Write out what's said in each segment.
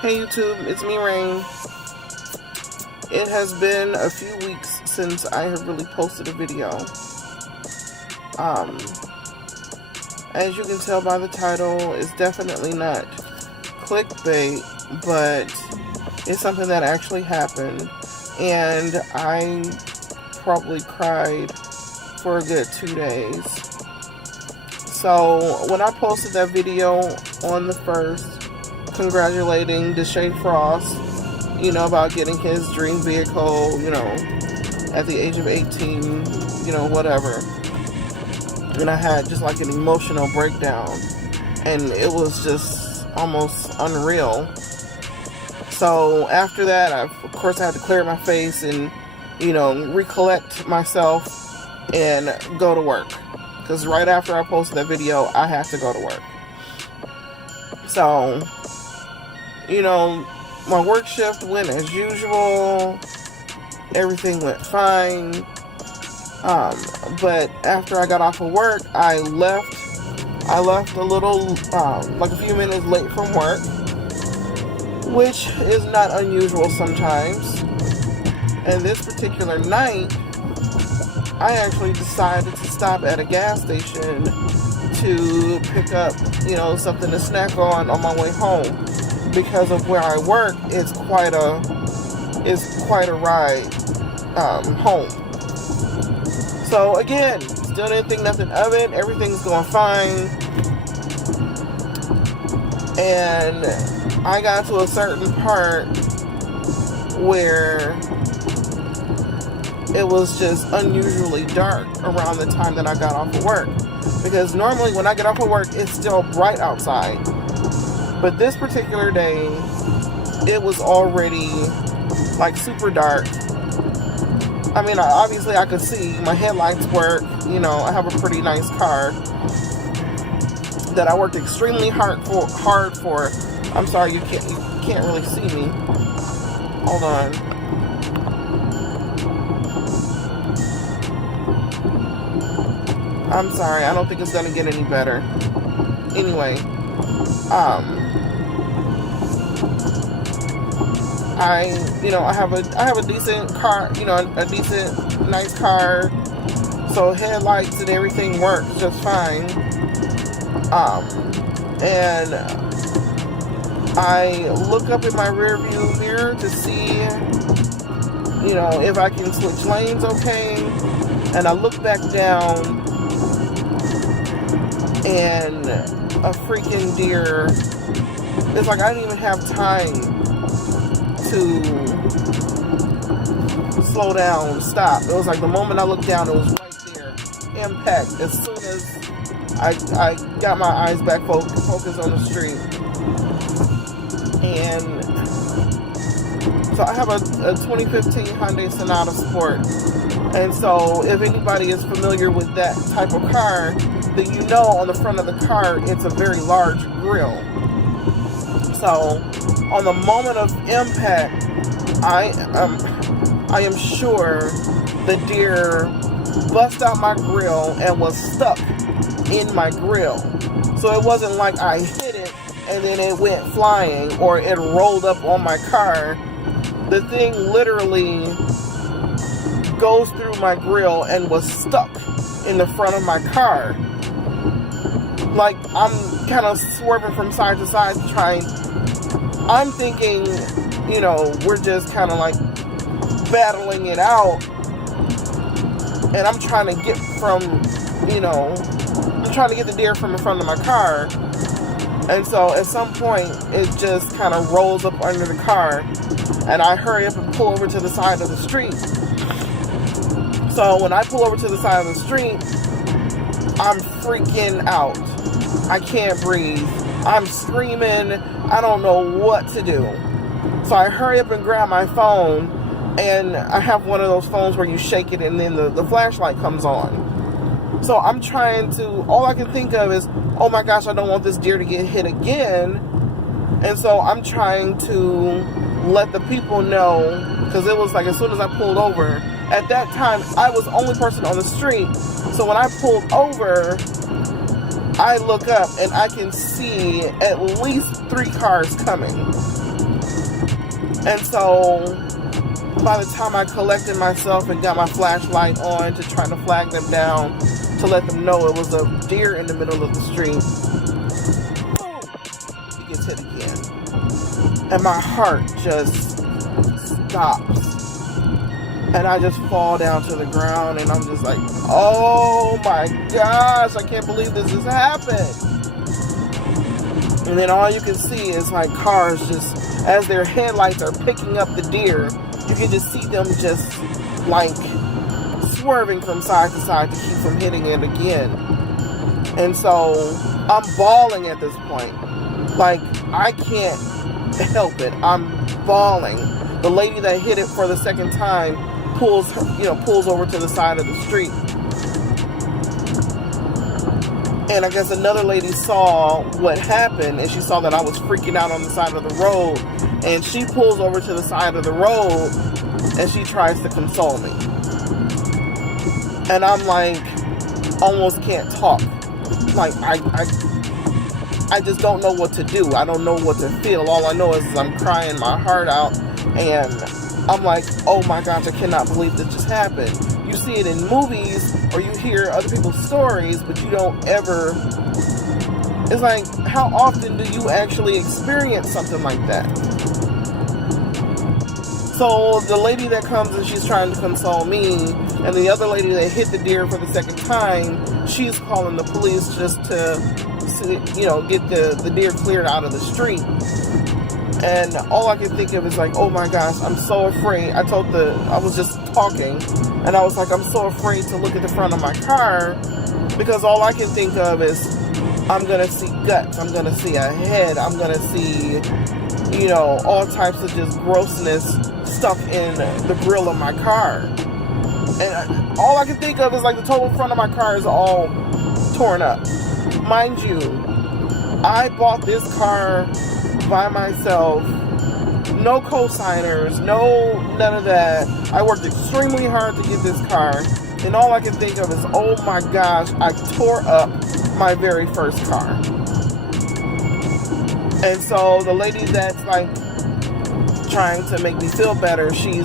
Hey YouTube, it's me, Rain. It has been a few weeks since I have really posted a video. As you can tell by the title, it's definitely not clickbait, but it's something that actually happened, and I probably cried for a good 2 days. So when I posted that video on the 1st, congratulating Deshae Frost, about getting his dream vehicle, at the age of 18, whatever. And I had just like an emotional breakdown, and it was just almost unreal. So after that, of course I had to clear my face and, recollect myself and go to work. Because right after I posted that video, I had to go to work. So, my work shift went as usual. Everything went fine. But after I got off of work, I left a little, like a few minutes late from work, which is not unusual sometimes. And this particular night, I actually decided to stop at a gas station to pick up, something to snack on my way home. Because of where I work, it's quite a ride home. So again, still didn't think nothing of it. Everything's going fine. And I got to a certain part where it was just unusually dark around the time that I got off of work. Because normally when I get off of work, it's still bright outside. But this particular day, it was already like super dark. I mean, obviously I could see, my headlights work, I have a pretty nice car that I worked extremely hard for. I'm sorry, you can't really see me. Hold on. I'm sorry, I don't think it's gonna get any better. Anyway, I have a decent car, a decent, nice car, so headlights and everything works just fine. And I look up in my rear view mirror to see, if I can switch lanes okay, and I look back down, and a freaking deer, it's like I didn't even have time to slow down, stop. It was like the moment I looked down, it was right there, impact. As soon as I got my eyes back focused on the street. And so I have a 2015 Hyundai Sonata Sport. And so if anybody is familiar with that type of car, then on the front of the car, it's a very large grille. So on the moment of impact, I am sure the deer bust out my grill and was stuck in my grill. So it wasn't like I hit it and then it went flying or it rolled up on my car. The thing literally goes through my grill and was stuck in the front of my car. Like, I'm kind of swerving from side to side trying. I'm thinking, we're just kind of like battling it out. And I'm trying to get I'm trying to get the deer from in front of my car. And so at some point, it just kind of rolls up under the car. And I hurry up and pull over to the side of the street. So when I pull over to the side of the street, I'm freaking out. I can't breathe. I'm screaming. I don't know what to do. So I hurry up and grab my phone, and I have one of those phones where you shake it and then the flashlight comes on. So I'm trying to, all I can think of is, oh my gosh, I don't want this deer to get hit again. And so I'm trying to let the people know, because it was like as soon as I pulled over, at that time I was the only person on the street. So when I pulled over, I look up and I can see at least 3 cars coming. And so by the time I collected myself and got my flashlight on to try to flag them down, to let them know it was a deer in the middle of the street, boom, he gets hit again. And my heart just stops. And I just fall down to the ground, and I'm just like, oh my gosh, I can't believe this has happened. And then all you can see is like cars just, as their headlights are picking up the deer, you can just see them just like swerving from side to side to keep from hitting it again. And so I'm bawling at this point. Like, I can't help it. I'm bawling. The lady that hit it for the second time pulls over to the side of the street. And I guess another lady saw what happened, and she saw that I was freaking out on the side of the road, and she pulls over to the side of the road, and she tries to console me. And I'm like, almost can't talk. Like, I just don't know what to do. I don't know what to feel. All I know is I'm crying my heart out, and I'm like, oh my gosh, I cannot believe this just happened. You see it in movies, or you hear other people's stories, but you don't ever... It's like, how often do you actually experience something like that? So the lady that comes and she's trying to console me, and the other lady that hit the deer for the second time, she's calling the police just to, get the deer cleared out of the street. And all I can think of is like, oh my gosh, I'm so afraid. I was just talking, and I was like, I'm so afraid to look at the front of my car, because all I can think of is, I'm going to see guts, I'm going to see a head, I'm going to see, all types of just grossness stuck in the grill of my car. And all I can think of is like the total front of my car is all torn up. Mind you, I bought this car by myself, no co-signers, none of that. I worked extremely hard to get this car, and all I can think of is, oh my gosh, I tore up my very first car. And so the lady that's like trying to make me feel better, she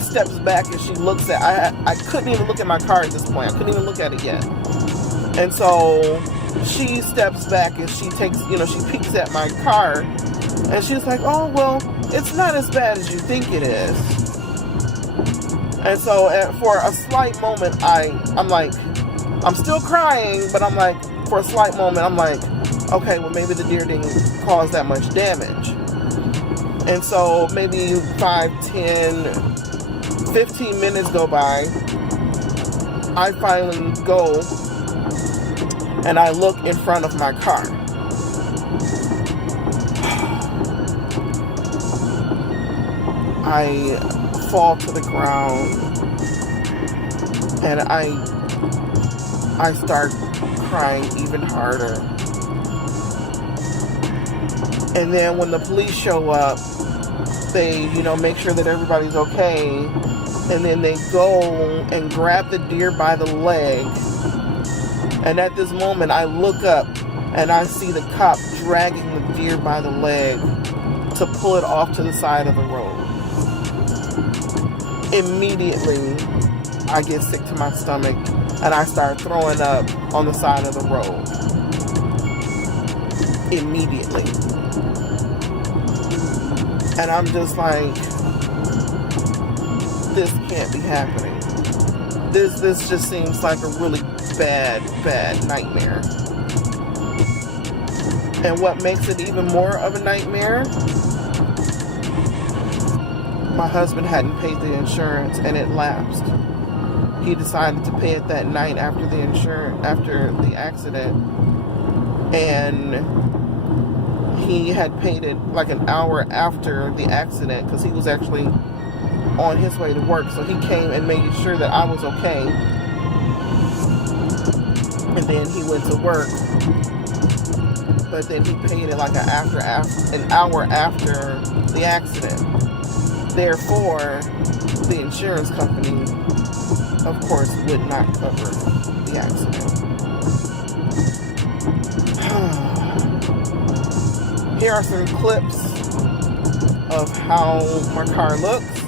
steps back and she looks at, I couldn't even look at my car at this point. I couldn't even look at it yet. And so she steps back and she takes, she peeks at my car, and she's like, oh, well, it's not as bad as you think it is. And so for a slight moment, I'm like, I'm still crying, but I'm like, for a slight moment, I'm like, okay, well, maybe the deer didn't cause that much damage. And so maybe 5, 10, 15 minutes go by. I finally go and I look in front of my car. I fall to the ground, and I start crying even harder. And then when the police show up, they, make sure that everybody's okay, and then they go and grab the deer by the leg. And at this moment, I look up and I see the cop dragging the deer by the leg to pull it off to the side of the road. Immediately, I get sick to my stomach and I start throwing up on the side of the road. Immediately. And I'm just like, this can't be happening. This just seems like a really bad nightmare. And what makes it even more of a nightmare, my husband hadn't paid the insurance and it lapsed. He decided to pay it that night after the accident, and he had paid it like an hour after the accident because he was actually on his way to work. So he came and made sure that I was okay. And then he went to work. But then he paid it like an hour after the accident. Therefore, the insurance company, of course, would not cover the accident. Here are some clips of how my car looks.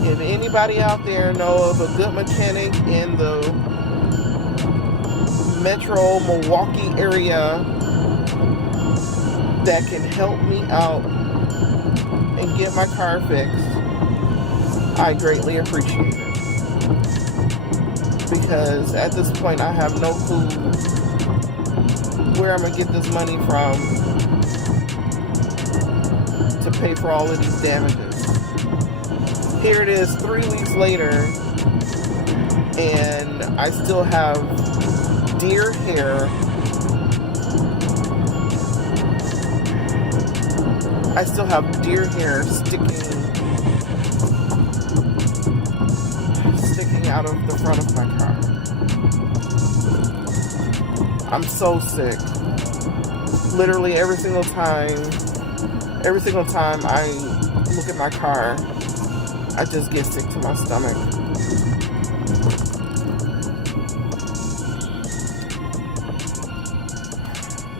If anybody out there know of a good mechanic in the Metro Milwaukee area that can help me out and get my car fixed, I greatly appreciate it. Because at this point, I have no clue where I'm going to get this money from to pay for all of these damages. Here it is 3 weeks later, and I still have deer hair. I still have deer hair sticking out of the front of my car. I'm so sick. Literally every single time I look at my car, I just get sick to my stomach.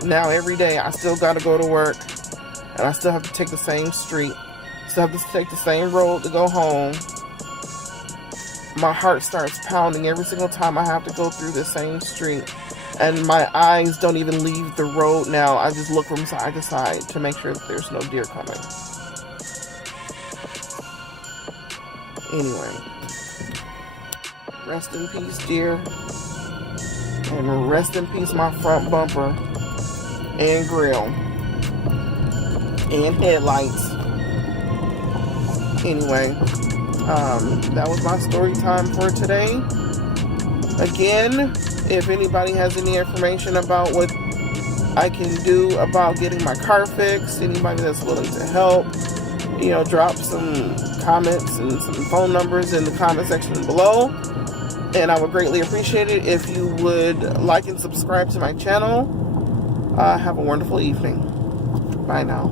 Now every day I still gotta go to work, and I still have to take the same street, still have to take the same road to go home. My heart starts pounding every single time I have to go through the same street, and my eyes don't even leave the road now. I just look from side to side to make sure that there's no deer coming. Anyway, rest in peace, deer, and rest in peace my front bumper and grill and headlights. Anyway, that was my story time for today. Again, if anybody has any information about what I can do about getting my car fixed, anybody that's willing to help, drop some comments and some phone numbers in the comment section below, and I would greatly appreciate it if you would like and subscribe to my channel. Have a wonderful evening. Bye now.